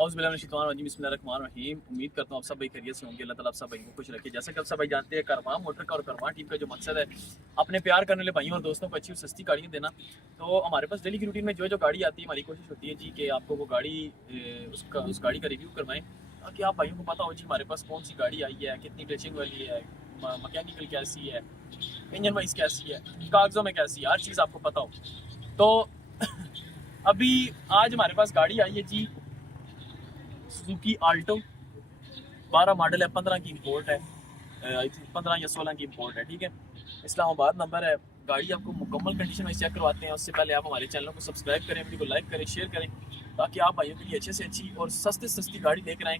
बिस्मिल्लाहिर्रहमानिर्रहीम। उम्मीद करता हूँ आप सब भाई खैरियत से होंगे। अल्लाह ताला आप सब भाई को खुश रखे। जैसा कि आप सब भाई जानते हैं, कारवां मोटर का और कारवां टीम का जो मकसद है अपने प्यार करने वाले भाइयों और दोस्तों को अच्छी और सस्ती गाड़ियाँ देना। तो हमारे पास डेली की रूटीन में जो गाड़ी आती है, हमारी कोशिश होती है जी कि आपको वो गाड़ी उस गाड़ी का रिव्यू करवाएं, ताकि आप भाइयों को पता हो जी हमारे पास कौन सी गाड़ी आई है, कितनी टचिंग वाली है, मैकेनिकल कैसी है, इंजन वाइज कैसी है, कागजों में कैसी है, हर चीज़ आपको पता हो। तो अभी आज हमारे पास गाड़ी आई है जी, सुजुकी आल्टो। 12 मॉडल है, 15 की इंपोर्ट है, आई थिंक 15 या 16 की इंपोर्ट है। ठीक है, इस्लामाबाद नंबर है। गाड़ी आपको मुकम्मल कंडीशन में चेक करवाते हैं। उससे पहले आप हमारे चैनल को सब्सक्राइब करें, वीडियो को लाइक करें, शेयर करें, ताकि आप भाइयों के लिए अच्छे से अच्छी और सस्ते सस्ती गाड़ी लेकर आएँ।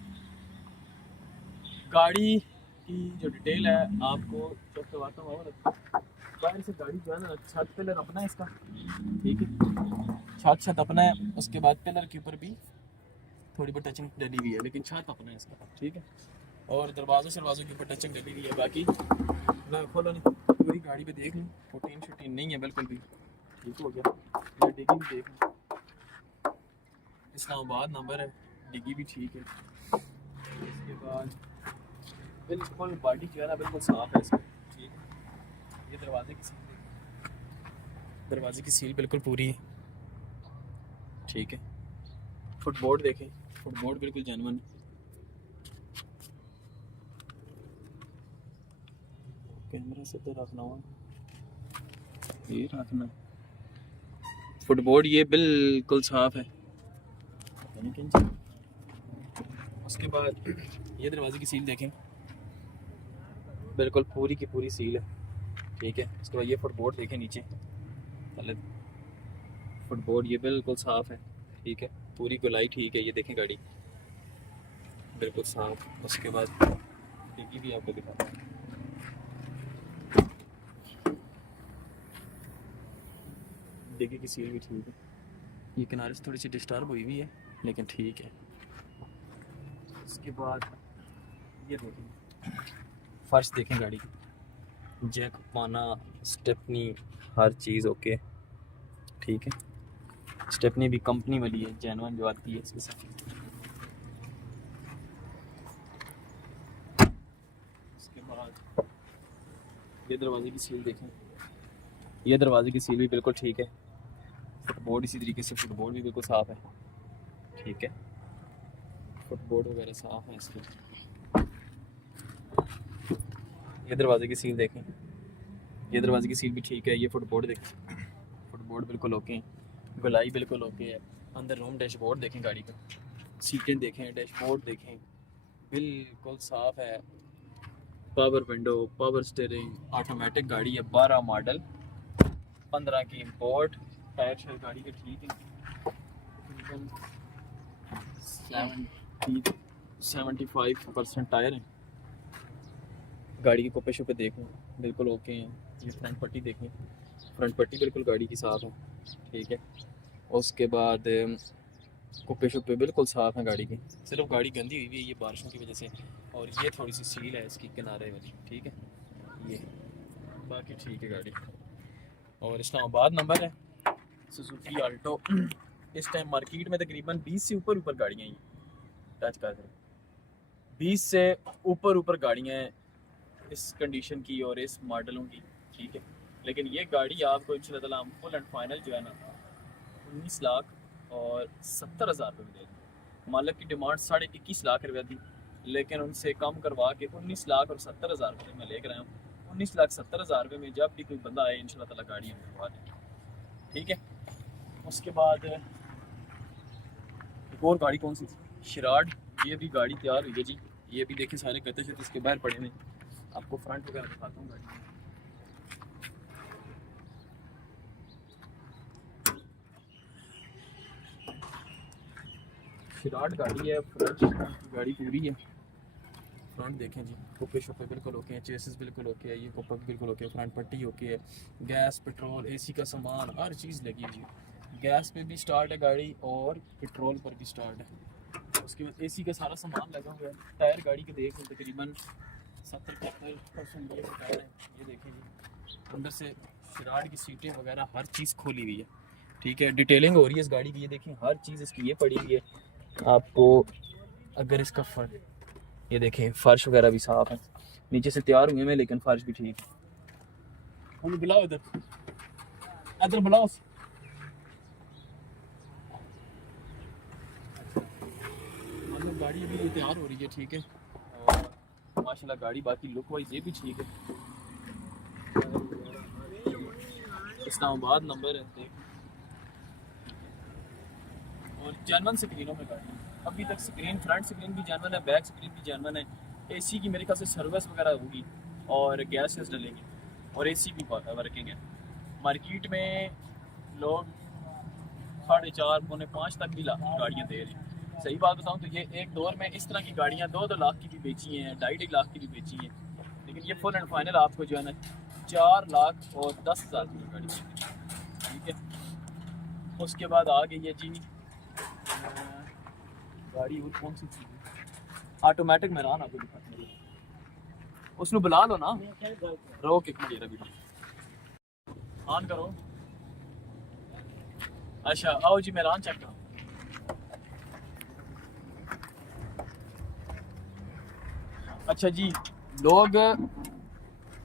गाड़ी की जो डिटेल है आपको चेक करवाता हूँ। और बाहर से गाड़ी जो है ना, छत पिलर अपना है इसका, ठीक है, छत अपना है। उसके बाद पिलर के ऊपर भी थोड़ी बहुत टचिंग डली हुई है, लेकिन छत अपना है इसका, ठीक है। और दरवाज़ों के ऊपर टचिंग डली हुई है। बाकी मैं खोलो नहीं, पूरी गाड़ी पे देख लूँ, फोटीन शूटीन नहीं है बिल्कुल भी, ठीक हो गया। मैं डिग्गी भी देख लूँ, इस्लामाबाद नंबर है, डिग्गी भी ठीक है। इसके बाद बिल्कुल बॉडी जो है ना बिल्कुल साफ है इसकी, ठीक है। ये दरवाजे की सील, दरवाजे की सील बिल्कुल पूरी है, ठीक है। फुटबोर्ड देखें, फुटबोर्ड बिल्कुल जेन्युइन है। कैमरा से तो रखना हुआ, ये रखना। फुटबोर्ड ये बिल्कुल साफ है। उसके बाद ये दरवाजे की सील देखें, बिल्कुल पूरी की पूरी सील है, ठीक है। उसके बाद ये फुटबोर्ड देखें नीचे, पहले फुटबोर्ड ये बिल्कुल साफ है, ठीक है, पूरी गोलाई ठीक है। ये देखें गाड़ी बिल्कुल साफ। उसके बाद डिग्गी भी आपको दिखाता हूँ, डिग्गी की सील भी ठीक है। ये किनारे से थोड़ी सी डिस्टर्ब हुई हुई है, लेकिन ठीक है। उसके बाद ये देखें, फर्श देखें गाड़ी की, जैक पाना, स्टेपनी, हर चीज़ ओके, ठीक है। स्टेपनी भी कंपनी वाली है, जेन्युइन जो आती है इसके साथ। उसके बाद ये दरवाजे की सील देखें, ये दरवाजे की सील भी बिल्कुल ठीक है। फुटबोर्ड इसी तरीके से, फुटबोर्ड भी बिल्कुल साफ़ है, ठीक है। फुटबोर्ड वगैरह साफ़ है इसकी। ये दरवाजे की सील देखें, ये दरवाजे की सील भी ठीक है। ये फुटबोर्ड देखें, फुटबोर्ड बिल्कुल ओके है, गोलाई बिल्कुल ओके है। अंदर रूम डैशबोर्ड देखें गाड़ी का, सीटें देखें, डैशबोर्ड देखें, बिल्कुल साफ़ है। Power window, power steering, automatic गाड़ी है। 12 मॉडल, 15 की इंपोर्ट। टायर शायर गाड़ी के ठीक है, 75% टायर हैं। गाड़ी के कुप्पे शुप्पे देखें, बिल्कुल ओके हैं। ये फ्रंट पट्टी देखें, फ्रंट पट्टी बिल्कुल गाड़ी की साफ़ है, ठीक है। उसके बाद कुप्पे शुप्पे बिल्कुल साफ़ हैं गाड़ी की। सिर्फ गाड़ी गंदी हुई हुई है ये बारिशों की वजह से, और ये थोड़ी सी सील है इसकी किनारे वाली, ठीक है। ये बाकी ठीक है गाड़ी। और इस्लामाबाद नंबर है, सुजुकी आल्टो। इस टाइम मार्केट में तकरीबन 20 से ऊपर गाड़ियाँ हैं, टच कर रहे 20 से ऊपर गाड़ियाँ हैं इस कंडीशन की और इस मॉडलों की, ठीक है। लेकिन ये गाड़ी आपको इंशाल्लाह ताला फुल एंड फाइनल जो है ना 19,70,000 रुपये में दे देंगे। मालिक की डिमांड 21.5 लाख रुपये थी, लेकिन उनसे कम करवा के 19,70,000 रुपये में लेकर आया हूँ। 19,70,000 रुपये में जब भी कोई बंदा आए इंशाल्लाह ताला गाड़ी हम करवा देंगे, ठीक है। उसके बाद एक और गाड़ी कौन सी थी, शिराड। ये भी गाड़ी तैयार हुई है जी, ये भी देखें सारे गत्ते शत्ते इसके बाहर पड़े हैं। आपको फ्रंट वगैरह दिखाता हूँ गाड़ी। शिराड गाड़ी है, फ्रंट गाड़ी पूरी है। फ्रंट देखें जी, कुप्पे शुप्पे बिल्कुल ओके हैं, चेसिस बिल्कुल ओके है, ये कुप्पा बिल्कुल ओके है, फ्रंट पट्टी ओके है। गैस, पेट्रोल, एसी का सामान, हर चीज़ लगी हुई है। गैस पे भी स्टार्ट है गाड़ी और पेट्रोल पर भी स्टार्ट है। उसके बाद एसी का सारा सामान लगा हुआ है। टायर गाड़ी के देख तकरीबन 70-75% ये टायर है। ये देखें जी, अंदर से शिराड की सीटें वगैरह हर चीज़ खोली हुई है, ठीक है। डिटेलिंग हो रही है इस गाड़ी की, ये देखें हर चीज़ इसकी ये पड़ी हुई है। आपको अगर इसका फर्श, ये देखें फर्श वगैरह भी साफ है, नीचे से तैयार हुए हैं लेकिन फर्श भी ठीक है। बुलाओ इधर, इधर बुलाओ। मतलब गाड़ी अभी तैयार हो रही है, ठीक है, और माशाल्लाह गाड़ी बाकी लुक वाइज ये भी ठीक है। इस्लामाबाद नंबर है देख, और जर्मन स्क्रीनों में गाड़ी अभी तक, स्क्रीन फ्रंट स्क्रीन भी जर्मन है, बैक स्क्रीन भी जर्मन है। एसी की मेरे ख्याल से सर्विस वगैरह होगी और गैस डलेगी और एसी भी वर्किंग है। मार्केट में लोग 4.5 पौने 5 तक भी गाड़ियाँ दे रहे हैं। सही बात बताऊँ तो ये एक दौर में इस तरह की गाड़ियाँ 2-2 लाख की भी बेची हैं, 2.5 लाख की भी बेची हैं, लेकिन ये फुल एंड फाइनल आपको जो है ना 4,10,000 की गाड़ी मिलती है, ठीक है। उसके बाद आ गई है जी गाड़ी, और कौन सी चीज़ ऑटोमेटिक मेरान आपको दिखाते हैं, उसमें बुला लो ना, रोक एक मिनट वीडियो ऑन करो। अच्छा आओ जी मेरान चेक करो। अच्छा जी, लोग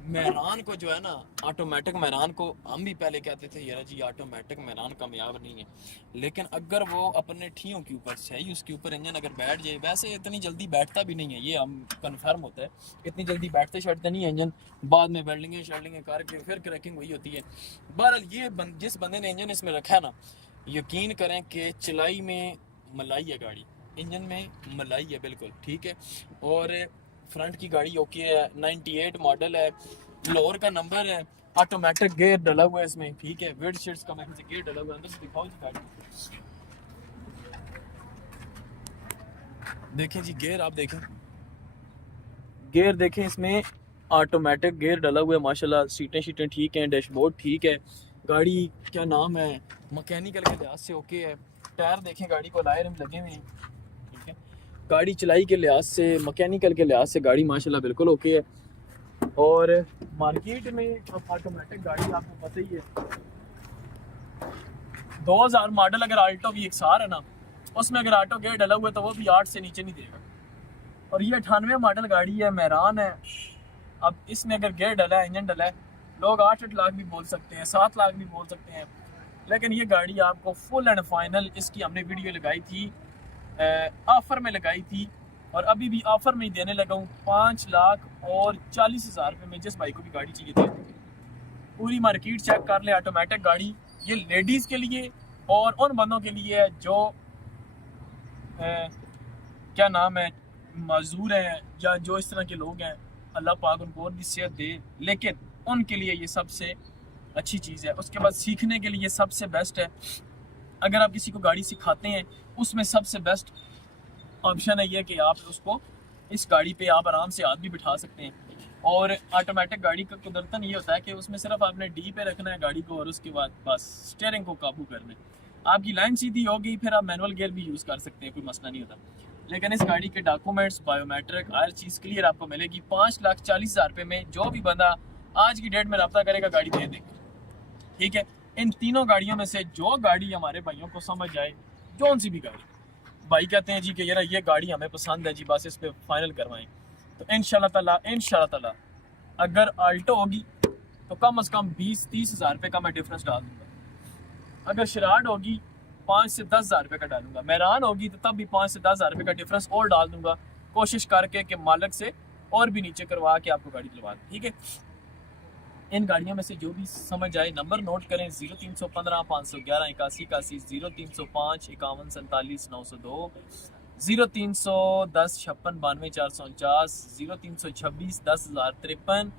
मेहरान को जो है ना, ऑटोमेटिक मेहरान को हम भी पहले कहते थे यार जी ऑटोमेटिक मेहरान कामयाब नहीं है, लेकिन अगर वो अपने ठियों के ऊपर सही उसके ऊपर इंजन अगर बैठ जाए, वैसे इतनी जल्दी बैठता भी नहीं है, ये हम कन्फर्म होता है, इतनी जल्दी बैठते शर्टते नहीं है इंजन, बाद में वेल्डिंगें शर्टिंगें करके फिर क्रैकिंग वही होती है। बहरहाल ये जिस बंदे ने इंजन इसमें रखा है ना, यकीन करें कि चलाई में मलाई है गाड़ी, इंजन में मलाई है बिल्कुल, ठीक है। और फ्रंट की गाड़ी ओके है, 98 मॉडल है, लोअर का नंबर है, ऑटोमेटिक गेयर डला हुआ है इसमें, ठीक है। विंड शीट्स का मैं गेयर डला हुआ है, अंदर से दिखाओ जी गाड़ी, देखें जी गेयर, आप देखें गेयर देखें, इसमें ऑटोमेटिक गेयर डला हुआ है माशाल्लाह, सीटें शीटें ठीक हैं, डैशबोर्ड ठीक है, गाड़ी क्या नाम है मैकेनिकल के लिहाज से ओके है, टायर देखें गाड़ी को लाए रिम लगे हुए हैं, ठीक है। गाड़ी चलाई के लिहाज से, मैकेनिकल के लिहाज से गाड़ी माशाल्लाह बिल्कुल ओके है। और मार्केट में अब ऑटोमेटिक गाड़ी आपको पता ही है, 2000 मॉडल अगर आल्टो VXR है ना, उसमें अगर ऑटो गेयर डला हुआ है तो वो भी 8 से नीचे नहीं देगा, और ये 98 मॉडल गाड़ी है, मेहरान है। अब इसमें अगर गेयर डला है, इंजन डला है, लोग 8-8 लाख भी बोल सकते हैं, 7 लाख भी बोल सकते हैं, लेकिन ये गाड़ी आपको फुल एंड फाइनल, इसकी हमने वीडियो लगाई थी, ऑफर में लगाई थी, और अभी भी ऑफर में ही देने लगा हूँ 5,40,000 रुपये में। जिस भाई को भी गाड़ी चाहिए थी, पूरी मार्केट चेक कर ले, ऑटोमेटिक गाड़ी ये लेडीज़ के लिए और उन बंदों के लिए है जो क्या नाम है मजदूर हैं, या जो इस तरह के लोग हैं, अल्लाह पाक उनको और भी सेहत दे, लेकिन उनके लिए ये सबसे अच्छी चीज़ है। उसके बाद सीखने के लिए सबसे बेस्ट है, अगर आप किसी को गाड़ी सिखाते हैं उसमें सबसे बेस्ट ऑप्शन है ये कि आप उसको इस गाड़ी पे आप आराम से हाथ भी बिठा सकते हैं। और ऑटोमेटिक गाड़ी का कुदरतन ये होता है कि उसमें सिर्फ आपने डी पे रखना है गाड़ी को, और उसके बाद बस स्टीयरिंग को काबू करना है, आपकी लाइन सीधी हो गई, फिर आप मैनुअल गियर भी यूज़ कर सकते हैं, कोई मसला नहीं होता। लेकिन इस गाड़ी के डॉक्यूमेंट्स, बायोमेट्रिक, हर चीज़ क्लियर आपको मिलेगी। 5,40,000 रुपये में जो भी बंदा आज की डेट में रब्ता करेगा गाड़ी दे देंगे, ठीक है। इन तीनों गाड़ियों में से जो गाड़ी हमारे भाइयों को समझ आए, जौन सी भी गाड़ी भाई कहते हैं जी कि यार ये गाड़ी हमें पसंद है जी, बस इस पर फाइनल करवाएं, तो इंशाल्लाह ताला अगर आल्टो होगी तो कम से कम 20-30 हज़ार रुपये का मैं डिफरेंस डाल दूँगा, अगर शराड होगी 5 से 10 हज़ार रुपये का डालूंगा, मेहरान होगी तो तब भी 5 से 10 हज़ार रुपये का डिफरेंस और डाल दूंगा, कोशिश करके कि मालिक से और भी नीचे करवा के आपको गाड़ी दिलवा दें, ठीक है। इन गाड़ियों में से जो भी समझ आए नंबर नोट करें, 0315 511 81 81, 0305 51 47 902, 0310 56 92 449, 0326 10,053,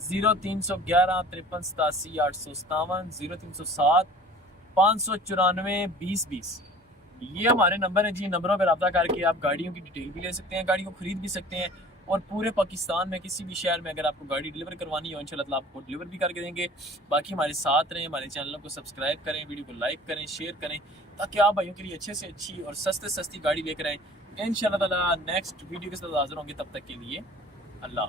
0311 53 87 857, 0307 594 2020, ये हमारे नंबर हैं जी। नंबरों पर रब्ता करके आप गाड़ियों की डिटेल भी ले सकते हैं, गाड़ी को खरीद भी सकते हैं, और पूरे पाकिस्तान में किसी भी शहर में अगर आपको गाड़ी डिलीवर करवानी हो इंशाल्लाह आपको डिलीवर भी करके देंगे। बाकी हमारे साथ रहें, हमारे चैनलों को सब्सक्राइब करें, वीडियो को लाइक करें, शेयर करें, ताकि आप भाइयों के लिए अच्छे से अच्छी और सस्ती गाड़ी लेकर आएँ। इंशाल्लाह ताला नेक्स्ट वीडियो के साथ हाजिर होंगे, तब तक के लिए अल्लाह।